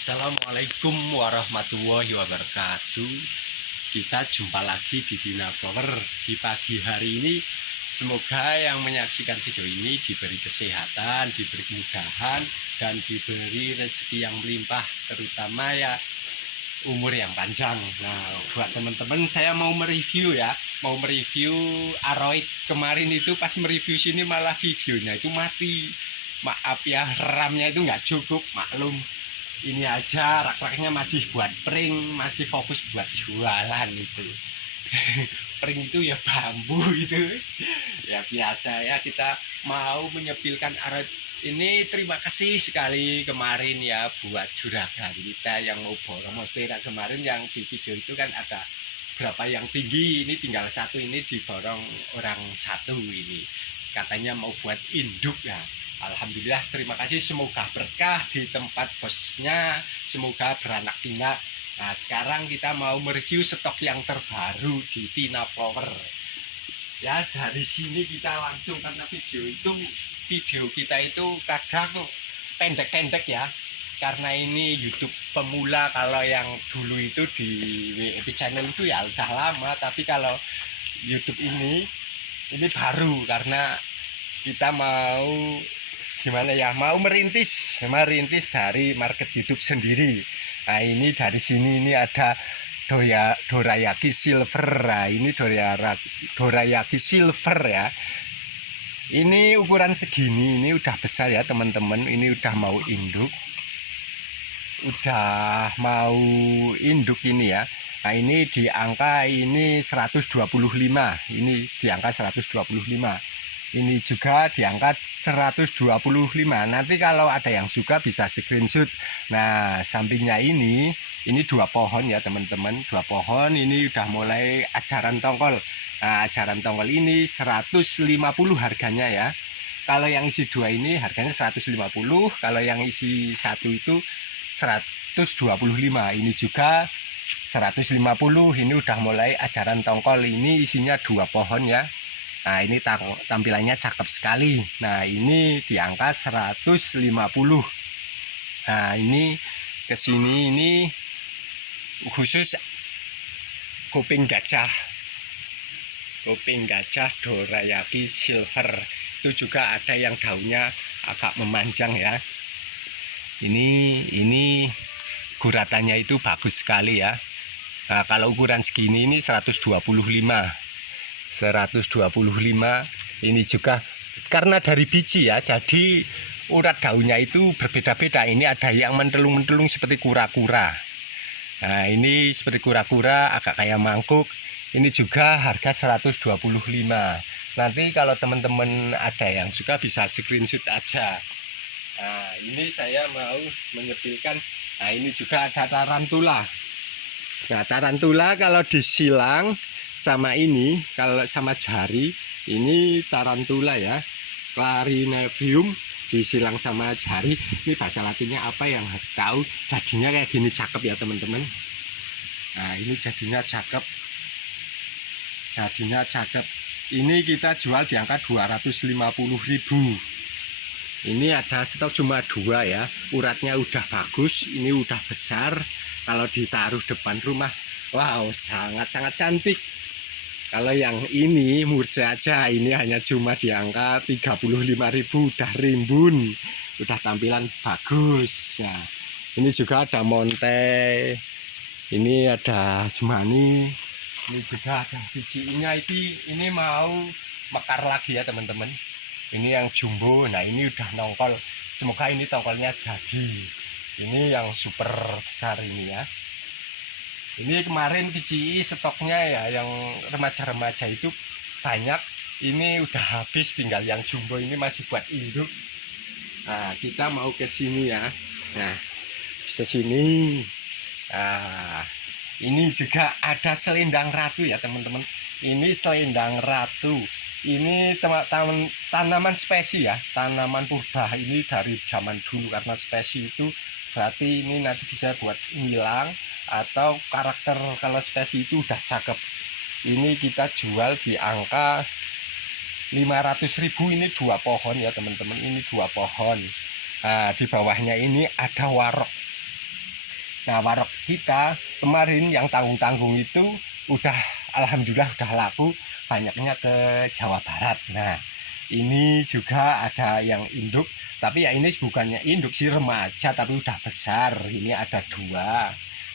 Assalamualaikum warahmatullahi wabarakatuh. Kita jumpa lagi di Dina Flower di pagi hari ini. Semoga yang menyaksikan video ini diberi kesehatan, diberi kemudahan, dan diberi rezeki yang melimpah, terutama ya umur yang panjang. Nah, buat teman-teman saya mau mereview Aroid. Kemarin itu pas mereview sini malah videonya itu mati. Maaf ya, RAM-nya itu nggak cukup, maklum. Ini aja rak-raknya masih buat pring, masih fokus buat jualan itu. Pring itu ya bambu itu. Ya biasa ya, kita mau menyepilkan Aroid ini. Terima kasih sekali kemarin ya buat juragan kita yang mau borong monstera kemarin. Yang di video itu kan ada berapa yang tinggi, ini tinggal satu, ini diborong orang satu. Ini katanya mau buat induk ya. Alhamdulillah, terima kasih, semoga berkah di tempat bosnya, semoga beranak pinak. Nah, sekarang kita mau mereview stok yang terbaru di Tina Flower. Ya, dari sini kita langsung, karena video kita itu kadang pendek-pendek ya. Karena ini YouTube pemula. Kalau yang dulu itu di WEP channel itu ya udah lama, tapi kalau YouTube ini baru karena kita mau gimana ya, mau merintis dari market YouTube sendiri. Nah, ini dari sini ini ada dorayaki silver. Nah, ini dorayaki silver ya. Ini ukuran segini, ini udah besar ya teman-teman. Ini udah mau induk ini ya. Nah, ini di angka ini 125. Ini di angka 125. Ini juga diangkat 125. Nanti kalau ada yang suka bisa screenshot. Nah, sampingnya ini dua pohon ya teman-teman, dua pohon. Ini udah mulai ajaran tongkol. Nah, ajaran tongkol ini 150 harganya ya. Kalau yang isi dua ini harganya 150. Kalau yang isi satu itu 125. Ini juga 150. Ini udah mulai ajaran tongkol. Ini isinya dua pohon ya. Nah, ini tampilannya cakep sekali. Nah, ini di angka 150. Nah, ini kesini ini khusus kuping gajah dorayaki silver. Itu juga ada yang daunnya agak memanjang ya. Ini guratannya itu bagus sekali ya. Nah, kalau ukuran segini ini 125. Ini juga karena dari biji ya, jadi urat daunnya itu berbeda-beda. Ini ada yang mentelung-mentelung seperti kura-kura. Nah, ini seperti kura-kura, agak kayak mangkuk. Ini juga harga 125. Nanti kalau teman-teman ada yang suka bisa screenshot aja. Nah, ini saya mau menyepilkan. Nah, ini juga ada tarantula. Nah, tarantula kalau disilang sama ini, kalau sama jari, ini tarantula ya, Clarinevium, disilang sama jari. Ini bahasa latinnya apa yang tahu. Jadinya kayak gini, cakep ya teman-teman. Nah, ini jadinya cakep. Ini kita jual di angka 250.000. Ini ada stok cuma dua ya. Uratnya udah bagus, ini udah besar. Kalau ditaruh depan rumah, wow, sangat-sangat cantik. Kalau yang ini murja aja, ini hanya cuma di angka 35.000, udah rimbun, udah tampilan bagus. Nah, ini juga ada monte, ini ada jemani, ini juga ada bijinya. Ini mau mekar lagi ya teman-teman. Ini yang jumbo. Nah, ini udah nongkol. Semoga ini tongkolnya jadi. Ini yang super besar ini ya. Ini kemarin PCI stoknya ya, yang remaja-remaja itu banyak. Ini udah habis, tinggal yang jumbo ini masih buat induk. Nah, kita mau ke sini ya. Nah, bisa sini. Nah, ini juga ada selendang ratu ya teman-teman. Ini selendang ratu. Ini tanaman spesi ya, tanaman purba. Ini dari zaman dulu, karena spesi itu berarti ini nanti bisa buat ngilang atau karakter. Kalau spesi itu udah cakep. Ini kita jual di angka 500.000. Ini dua pohon ya teman-teman, ini dua pohon. Nah, di bawahnya ini ada warok. Nah, warok kita kemarin yang tanggung-tanggung itu udah alhamdulillah udah laku, banyaknya ke Jawa Barat. Nah, ini juga ada yang induk, tapi ya ini bukannya induk sih, remaja tapi udah besar. Ini ada 2.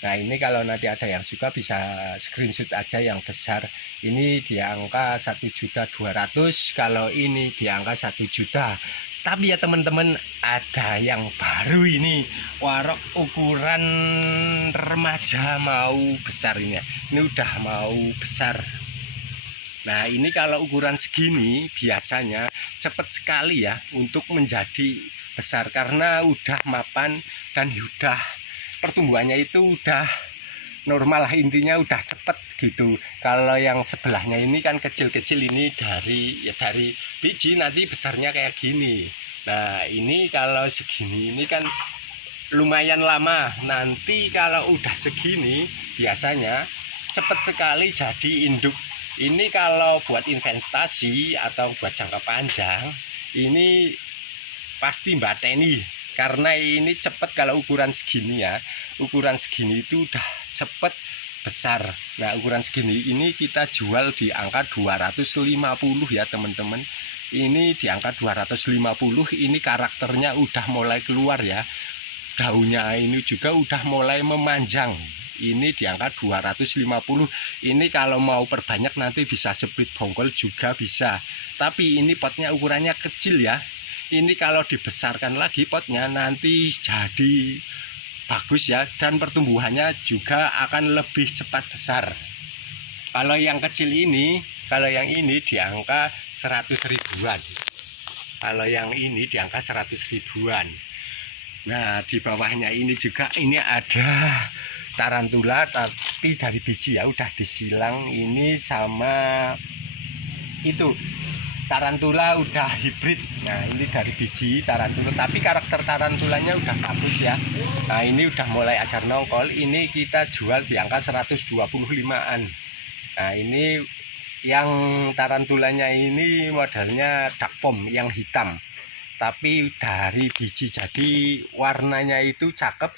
Nah, ini kalau nanti ada yang suka bisa screenshot aja yang besar. Ini di angka 1.200.000, kalau ini di angka 1 juta. Tapi ya teman-teman, ada yang baru ini, warok ukuran remaja mau besar ini ya. Ini udah mau besar. Nah, ini kalau ukuran segini biasanya cepat sekali ya untuk menjadi besar karena udah mapan dan udah pertumbuhannya itu udah normal lah, intinya udah cepet gitu. Kalau yang sebelahnya ini kan kecil-kecil, ini dari biji nanti besarnya kayak gini. Nah, ini kalau segini ini kan lumayan lama. Nanti kalau udah segini biasanya cepet sekali jadi induk. Ini kalau buat investasi atau buat jangka panjang ini pasti Mbak Teni, karena ini cepet kalau ukuran segini ya. Ukuran segini itu udah cepet besar. Nah, ukuran segini ini kita jual di angka 250 ya teman-teman. Ini di angka 250, ini karakternya udah mulai keluar ya. Daunnya ini juga udah mulai memanjang. Ini di angka 250. Ini kalau mau perbanyak nanti bisa split bongkol juga bisa. Tapi ini potnya ukurannya kecil ya. Ini kalau dibesarkan lagi potnya nanti jadi bagus ya, dan pertumbuhannya juga akan lebih cepat besar. Kalau yang kecil ini, kalau yang ini di angka 100 ribuan. Kalau yang ini di angka 100 ribuan. Nah, di bawahnya ini juga ini ada tarantula tapi dari biji ya, udah disilang. Ini sama itu tarantula udah hibrid. Nah, ini dari biji tarantula tapi karakter tarantulanya udah bagus ya. Nah, ini udah mulai ajar nongkol. Ini kita jual di angka 125-an. Nah, ini yang tarantulanya ini modelnya dark foam yang hitam, tapi dari biji, jadi warnanya itu cakep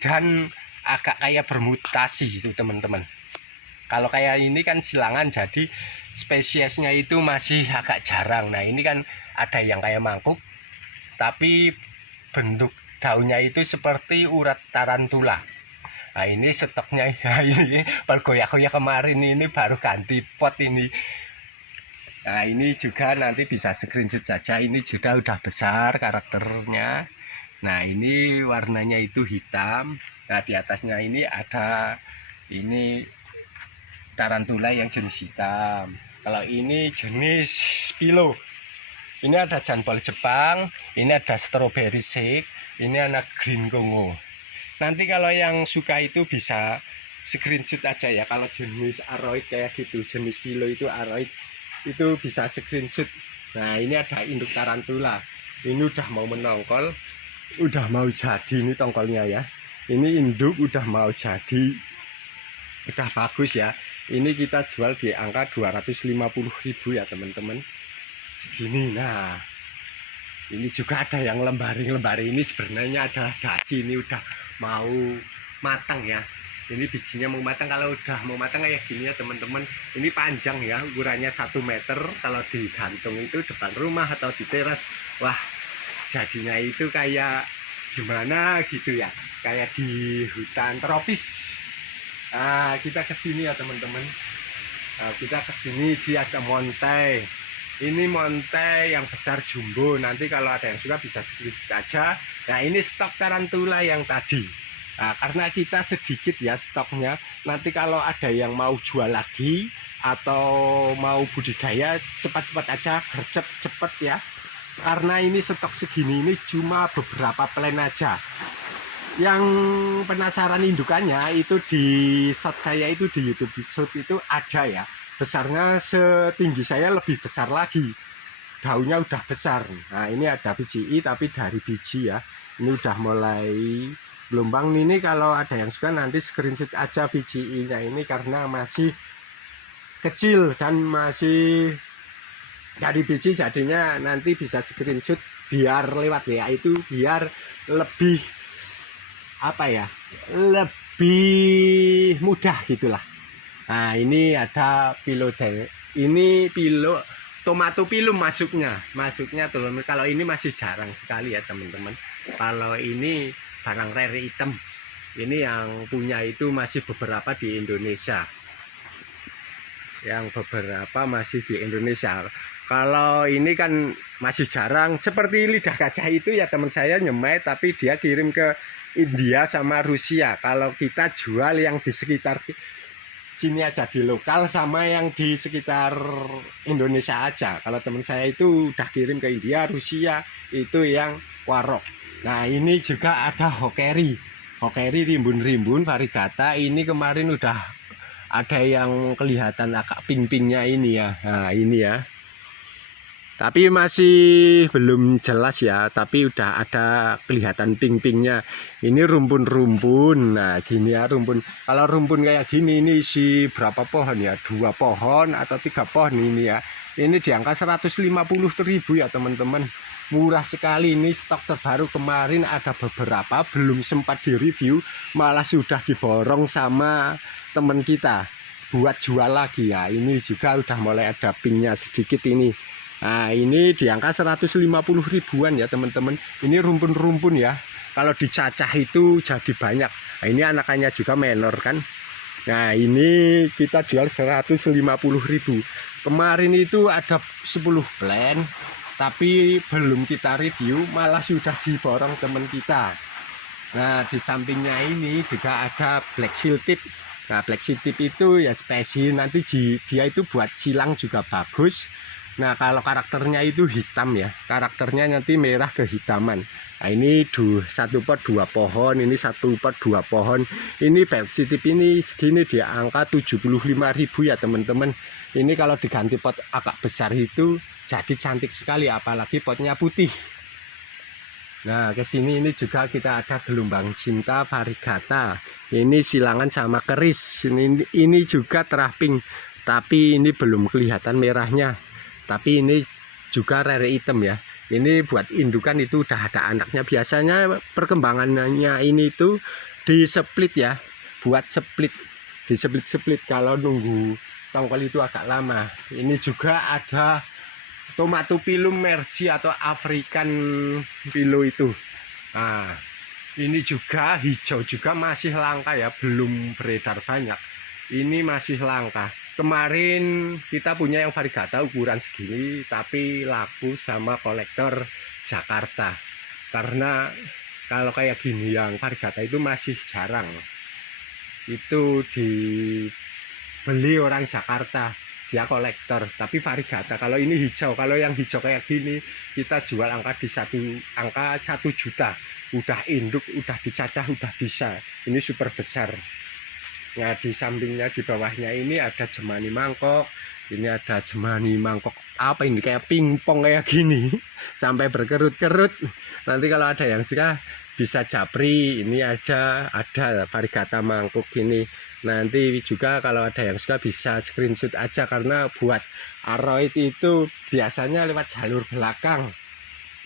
dan agak kayak bermutasi itu teman-teman. Kalau kayak ini kan silangan, jadi spesiesnya itu masih agak jarang. Nah, ini kan ada yang kayak mangkuk tapi bentuk daunnya itu seperti urat tarantula. Nah, ini stoknya ya, ini bergoyak-goyak kemarin, ini baru ganti pot ini. Nah, ini juga nanti bisa screenshot saja, ini juga udah besar karakternya. Nah, ini warnanya itu hitam. Nah, di atasnya ini ada ini tarantula yang jenis hitam. Kalau ini jenis pilo. Ini ada jambol Jepang, ini ada strawberry shake, ini ada green Congo. Nanti kalau yang suka itu bisa screenshot aja ya. Kalau jenis aroid kayak gitu, jenis pilo itu aroid, itu bisa screenshot. Nah, ini ada induk tarantula. Ini udah mau menongkol, udah mau jadi ini tongkolnya ya. Ini induk udah mau jadi, udah bagus ya. Ini kita jual di angka 250.000 ya teman-teman. Segini. Nah, ini juga ada yang lembaring ini sebenarnya adalah dasi. Ini udah mau matang ya. Ini bijinya mau matang. Kalau udah mau matang kayak gini ya teman-teman, ini panjang ya, ukurannya 1 meter. Kalau digantung itu depan rumah atau di teras, wah jadinya itu kayak gimana gitu ya, kayak di hutan tropis. Nah, kita kesini ya teman-teman. Nah, kita kesini, dia ada montai. Ini montai yang besar jumbo. Nanti kalau ada yang suka bisa sedikit aja. Nah, ini stok tarantula yang tadi. Nah, karena kita sedikit ya stoknya. Nanti kalau ada yang mau jual lagi atau mau budidaya, cepat-cepat aja, gercep cepet ya. Karena ini stok segini ini cuma beberapa plan aja. Yang penasaran indukannya itu di shot saya itu di YouTube, di shot itu ada ya. Besarnya setinggi saya, lebih besar lagi. Daunnya udah besar. Nah, ini ada biji tapi dari biji ya. Ini udah mulai gelombang. Ini kalau ada yang suka nanti screenshot aja biji-nya ini karena masih kecil dan masih dari biji, jadinya nanti bisa screenshot biar lewat ya, itu biar lebih apa ya, lebih mudah gitulah. Nah ini ada pilo ini pilo tomato pilum masuknya teman. Kalau ini masih jarang sekali ya teman-teman. Kalau ini barang rare item, ini yang punya itu masih beberapa di Indonesia, yang beberapa masih di Indonesia. Kalau ini kan masih jarang, seperti lidah gajah itu ya teman saya nyemai, tapi dia kirim ke India sama Rusia. Kalau kita jual yang di sekitar sini aja, di lokal sama yang di sekitar Indonesia aja. Kalau teman saya itu udah kirim ke India, Rusia, itu yang warok. Nah ini juga ada hokeri rimbun-rimbun varigata. Ini kemarin udah ada yang kelihatan agak pink-pinknya ini ya. Nah ini ya, tapi masih belum jelas ya, tapi udah ada kelihatan pink-pinknya. Ini rumpun-rumpun. Nah gini ya rumpun, kalau rumpun kayak gini ini isi berapa pohon ya, 2 pohon atau 3 pohon ini ya. Ini di angka 150.000 ya teman-teman, murah sekali. Ini stok terbaru kemarin, ada beberapa belum sempat direview, malah sudah diborong sama teman kita buat jual lagi ya. Ini juga udah mulai ada pinknya sedikit ini. Nah ini di angka 150.000-an ya teman-teman. Ini rumpun-rumpun ya, kalau dicacah itu jadi banyak. Nah ini anakannya juga menor kan. Nah ini kita jual 150.000. Kemarin itu ada 10 blend, tapi belum kita review, malah sudah diborong teman kita. Nah di sampingnya ini juga ada black seal tip. Nah black seal tip itu ya spesies, nanti dia itu buat silang juga bagus. Nah kalau karakternya itu hitam ya, karakternya nanti merah kehitaman. Nah ini 1 pot 2 pohon, ini 1 pot 2 pohon. Ini versi tip ini segini di angka 75.000 ya teman-teman. Ini kalau diganti pot agak besar itu jadi cantik sekali, apalagi potnya putih. Nah kesini ini juga kita ada gelombang cinta varigata. Ini silangan sama keris. Ini juga teraping, tapi ini belum kelihatan merahnya. Tapi ini juga rare item ya. Ini buat indukan itu udah ada anaknya. Biasanya perkembangannya ini tuh di split ya, buat split, di split kalau nunggu tongkol itu agak lama. Ini juga ada tomato pilum mercy atau African pilo itu. Nah ini juga hijau, juga masih langka ya, belum beredar banyak. Ini masih langka. Kemarin kita punya yang varigata ukuran segini, tapi laku sama kolektor Jakarta. Karena kalau kayak gini yang varigata itu masih jarang. Itu dibeli orang Jakarta, dia kolektor. Tapi varigata, kalau ini hijau, kalau yang hijau kayak gini kita jual angka di angka 1 juta. Udah induk, udah dicacah, udah bisa. Ini super besar. Nah di sampingnya, di bawahnya ini ada jemani mangkok. Ini ada jemani mangkok apa ini, kayak pingpong kayak gini sampai berkerut-kerut. Nanti kalau ada yang suka bisa japri, ini aja ada varigata mangkok ini. Nanti juga kalau ada yang suka bisa screenshot aja, karena buat aroid itu biasanya lewat jalur belakang.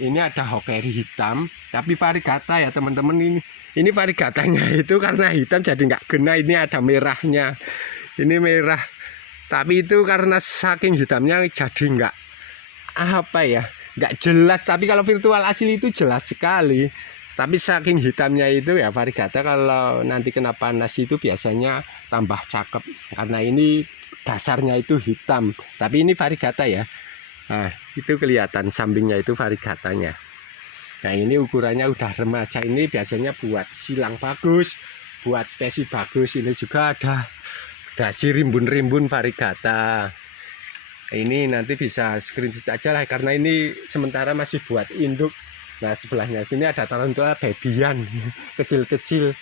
Ini ada hokeri hitam, tapi varigata ya teman-teman. Ini varigatanya itu karena hitam jadi nggak kena. Ini ada merahnya, ini merah, tapi itu karena saking hitamnya jadi nggak apa ya, nggak jelas. Tapi kalau virtual asli itu jelas sekali, tapi saking hitamnya itu ya varigata kalau nanti kena panas itu biasanya tambah cakep, karena ini dasarnya itu hitam. Tapi ini varigata ya. Nah itu kelihatan sampingnya itu varigatanya. Nah ini ukurannya udah remaja. Ini biasanya buat silang bagus, buat spesies bagus. Ini juga ada dasi rimbun-rimbun varigata. Ini nanti bisa screenshot aja lah, karena ini sementara masih buat induk. Nah sebelahnya sini ada tarantula babyan kecil-kecil.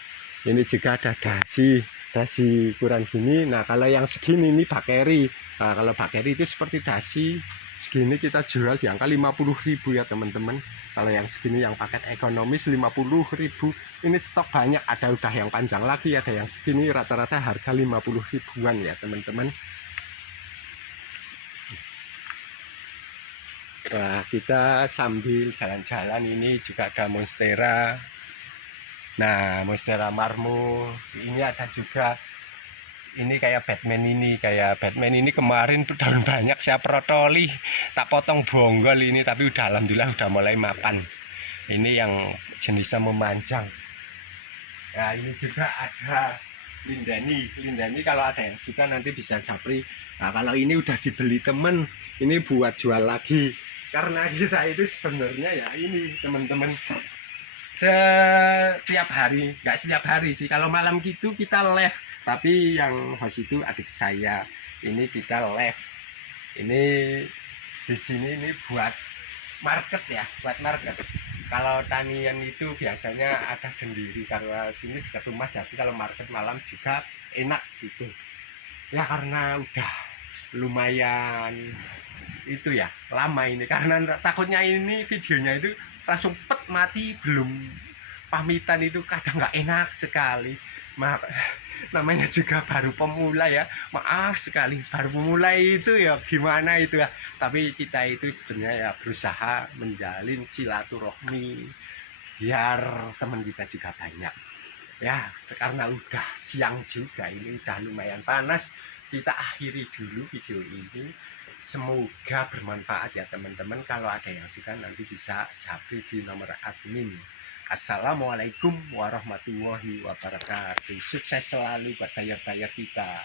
Ini juga ada dasi ukuran gini. Nah kalau yang segini ini bakeri. Nah kalau bakeri itu seperti dasi segini kita jual di angka 50.000 ya teman-teman. Kalau yang segini yang paket ekonomis 50.000. Ini stok banyak, ada udah yang panjang lagi, ada yang segini, rata-rata harga 50.000-an ya teman-teman. Nah kita sambil jalan-jalan, ini juga ada monstera. Nah, Monstera marmo ini ada juga. Ini kayak Batman ini kemarin daun banyak saya protoli, tak potong bonggol ini, tapi udah alhamdulillah udah mulai mapan. Ini yang jenisnya memanjang. Nah, ini juga ada lindani kalau ada yang suka nanti bisa japri. Nah, kalau ini udah dibeli temen, ini buat jual lagi. Karena kita itu sebenarnya ya ini teman-teman, setiap hari, nggak setiap hari sih, kalau malam gitu kita live, tapi yang host itu adik saya. Ini kita live, ini di sini ini buat market ya, buat market. Kalau tanian itu biasanya ada sendiri, karena sini dekat rumah, jadi kalau market malam juga enak gitu ya, karena udah lumayan itu ya lama ini, karena takutnya ini videonya itu langsung pet mati, belum pamitan itu kadang nggak enak sekali. Maaf, namanya juga baru pemula ya, maaf sekali, baru pemula itu ya gimana itu ya, tapi kita itu sebenarnya ya berusaha menjalin silaturahmi biar teman kita juga banyak ya. Karena udah siang juga, ini udah lumayan panas, kita akhiri dulu video ini. Semoga bermanfaat ya teman-teman. Kalau ada yang suka nanti bisa japri di nomor admin. Assalamualaikum warahmatullahi wabarakatuh. Sukses selalu buat bayar-bayar kita.